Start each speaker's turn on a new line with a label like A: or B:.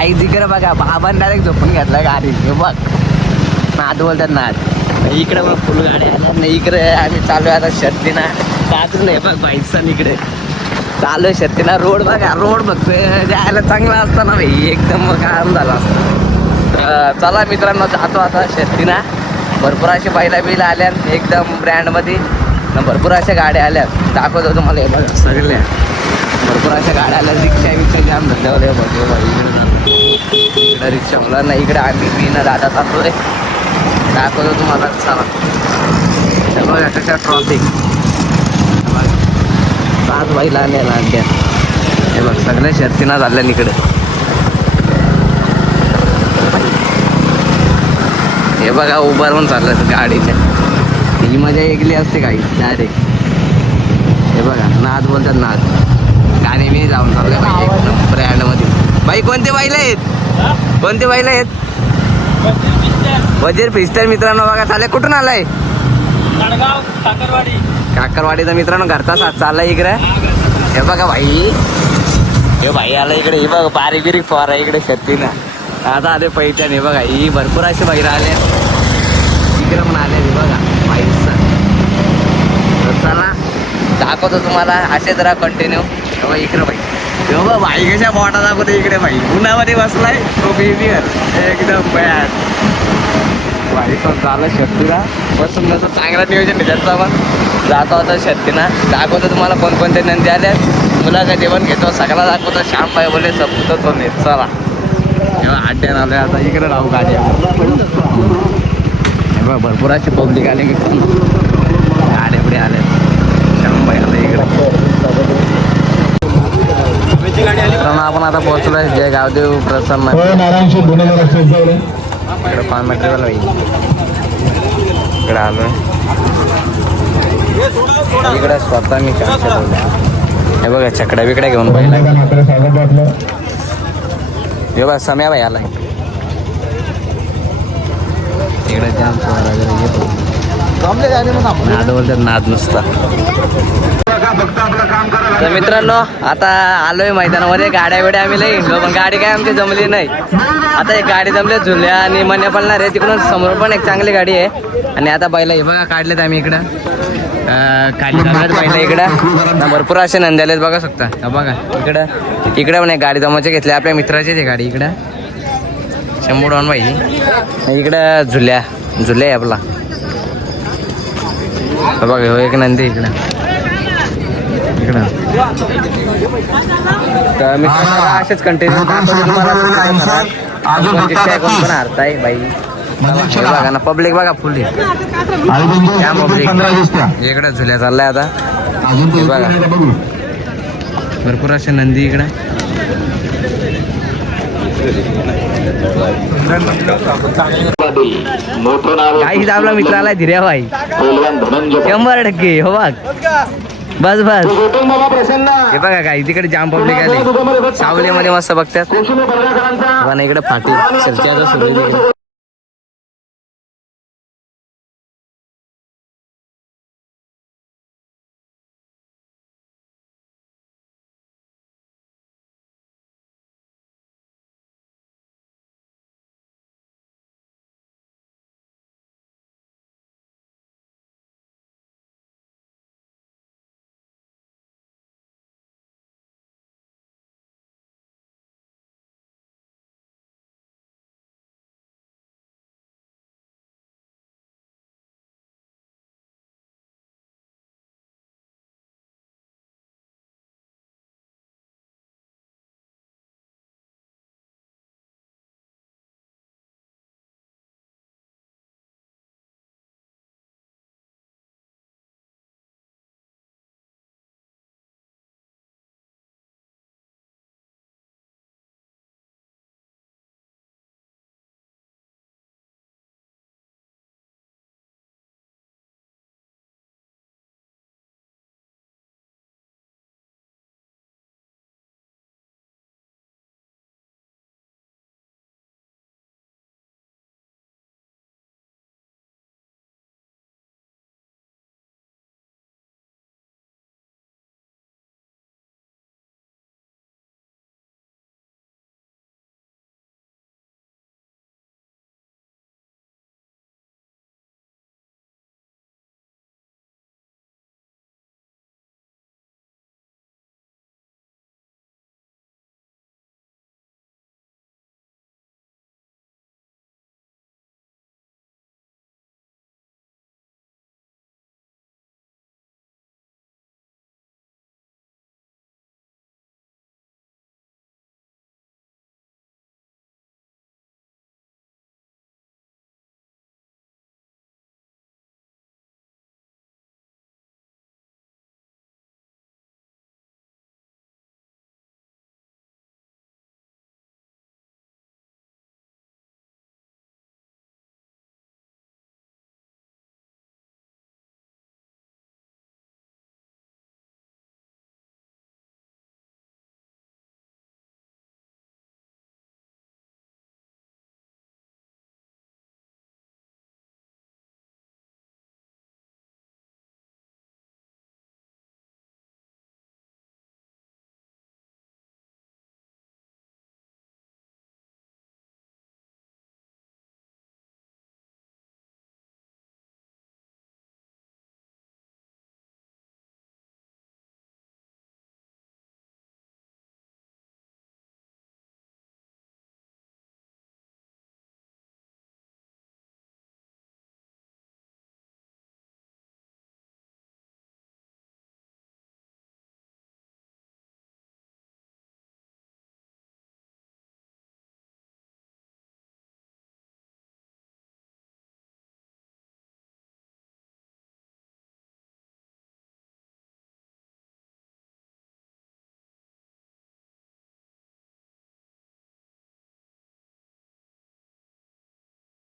A: आई तिकडे बघा बाबांनी डायरेक्ट झोपून घेतला गाडी. बघ. नाद बोलतात नाद इकडे मग फुल गाड्या आल्या नाही इकडे आम्ही चालू आहे आता शर्तीना. बाजूला आहे बघ बाईसन इकडे. चालू आहे शर्तीना रोड बघा रोड बघतोय. जायला चांगला असतं ना भाई एकदम मग आराम झाला असता. चला मित्रांनो जातो आता शर्तीना. भरपूर असे बैला बिला आल्या एकदम ब्रँडमध्ये भरपूर अशा गाड्या आल्या. दाखवतो तुम्हाला हे बघा सगळ्या. भरपूर अशा गाड्या आल्या. रिक्षा विक्षा जाम धंद्यावर हे बघ हे बघ इकडे इकडे रिक्षा इकडे आम्ही मी ना दादा चालतोय दाखवतो तुम्हाला चला. हे बघा कशा ट्रॉफिक पाच बैला आल्या ना हे बघ सगळ्या शर्तीना झाल्या इकडे. हे बघा उभारून चाललं गाडीच्या ही मजा ऐकली असते काही डायरेक्ट हे बघा नाद बोलतात नाद. गाणे मी जाऊन चालले बाई एकदम ब्रँडमध्ये बाई कोणते बाईला आहेत? कोणते बैल आहेत? वजीर फिस्टर मित्रांनो बघा चालले. कुठून आलाय? काकरवाडीचा मित्रांनो घरचा साथ चाललाय इकडे. हे बघा भाई. हे भाई आला इकडे. हे बघा बारीक बिरीक फवारा इकडे शेतीनं आता आले पैठण हे बघा ही भरपूर असे बैल आले. इकडे पण आले हे बघा तर चला दाखवतो तुम्हाला. असे जरा कंटिन्यू तेव्हा इकडे बाई. तेव्हा बाई कशा मोठा दाखवतो इकडे बाई. उन्हामध्ये बसलाय तो बेबीवर एकदम बॅड बाई पण झालं शक्तीला बसून जसं चांगला नियोजन आहे त्याचा पण. जातो आता शक्तीना दाखवतो तुम्हाला कोणकोणते नंदी आल्या मुलाचं जेवण घेतो. सगळा दाखवतो. श्याम बाई बोले सपतो तो नेत चला. आड्ड्या अड्ड्यान आता. इकडे राहू गाडी हे भरपूर अशी पब्लिक आले की गाड्या पुढे आल्या श्याम बाई आला इकडे. मित्रांनो, आपण आता पोहोचलोय जय गावदेव प्रसन्न. इकडे पान मटेरियल इकडे आलोय. इकडे स्वतः मी हे बघा चकड्या बिकड्या घेऊन पाहिला. हे बघा सम्या भाई आलाय. इकडे जाम फवारा वगैरे येतो नाद बोलतात नाद नुसता. तर मित्रांनो आता आलोय मैदानामध्ये. गाड्या बिड्या आम्ही लई हिंडलो पण गाडी काय आमची जमली नाही. आता एक गाडी जमली झुल्या आणि मन्या पडणार आहे. तिकडून समोर पण एक चांगली गाडी आहे. आणि आता बैला हे बघा काढलेत आम्ही इकडं. अं, काढले बैला इकडं. भरपूर असे नंद्याले बघा शकता. बघा इकडं. इकडं पण एक गाडी जमायचे घेतली. आपल्या मित्राचीच आहे गाडी इकडं. शंभर डॉन बाई. इकडं झुल्या. झुल्या आहे आपला. बघा हो एक नंदी आहे इकडं. इकडं. तर मी असेच कंटिन्यू पण हारताय बाई. हे बघा ना पब्लिक बघा फुल. त्या पब्लिक इकडे. झुल्या चाललाय आता. बघा. भरपूर असे नंदी इकडे.
B: मोठं नाव
A: काही आपला मित्र आलाय धीर्या भाई शंभर टक्के हो बघ. बस बस हे बघा काय तिकडे जाम पब्लिक आली सावलीमध्ये मस्त बघतात पण इकडे फाटी चर्चा सुरू